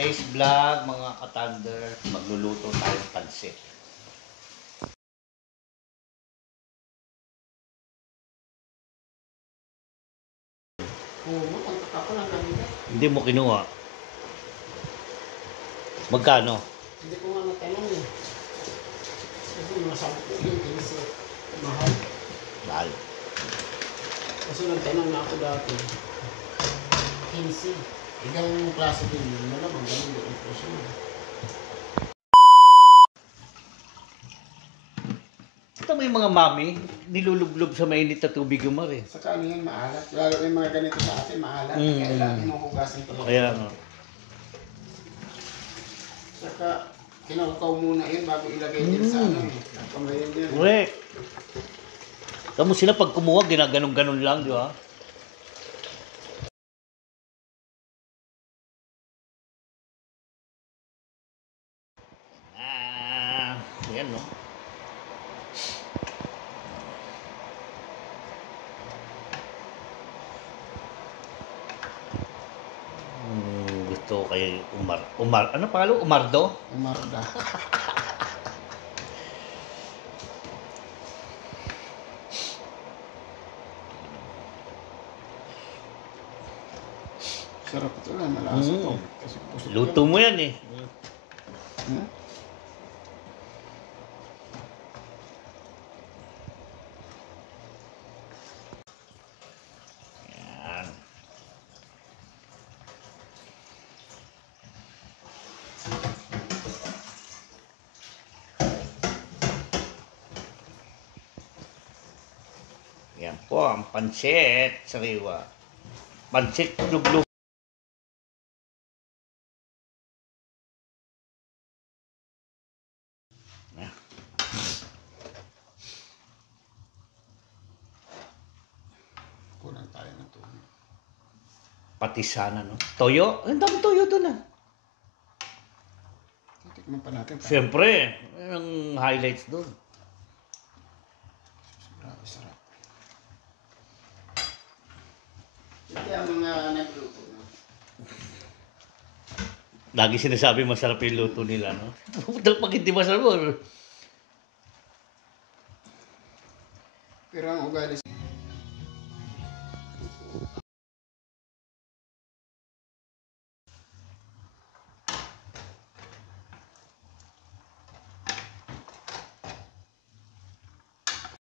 today's vlog, mga ka-thunder, magluluto tayong pansit. Hindi mo kinuha. Magkano? Hindi ko nga matanong eh. Kasi masabi ko yun, kasi mahal. Mahal. Kasi nagtanong na ako dati. 15. Igang klase din yun. Malamang ganun din ang presyo mo. Ito may mga mami, nilulublob sa mainit na tubig yung mar eh. Saka ano yan, maalat. Lalo yung mga ganito sa atin, maalat. Kaya lang hinuhugasan ko lang. Kaya nga. Saka kinaukaw muna yun bago ilagay din sa ano eh. Kamayin din. Correct. Kamu sila pag kumuha, ginaganon-ganon lang, di ba? Yan no. Gusto kay Umar, ano pangalan? Umardo? Umarda. Sarap ito lang, malasa ito. Luto mo yan eh. Hmm? Yan. Yan po ang pansit sariwa. Pansit luglug. Kulang tayo ng tubig. Pati sana, no? Toyo? Ang dami toyo doon ah. Titikman pa natin. Siyempre, ang highlights doon. Grabe, sarap. Hindi ang mga nagluto. No? Lagi sinasabi masarap yung luto nila, no? Pag hindi masarap, Pero ang ugali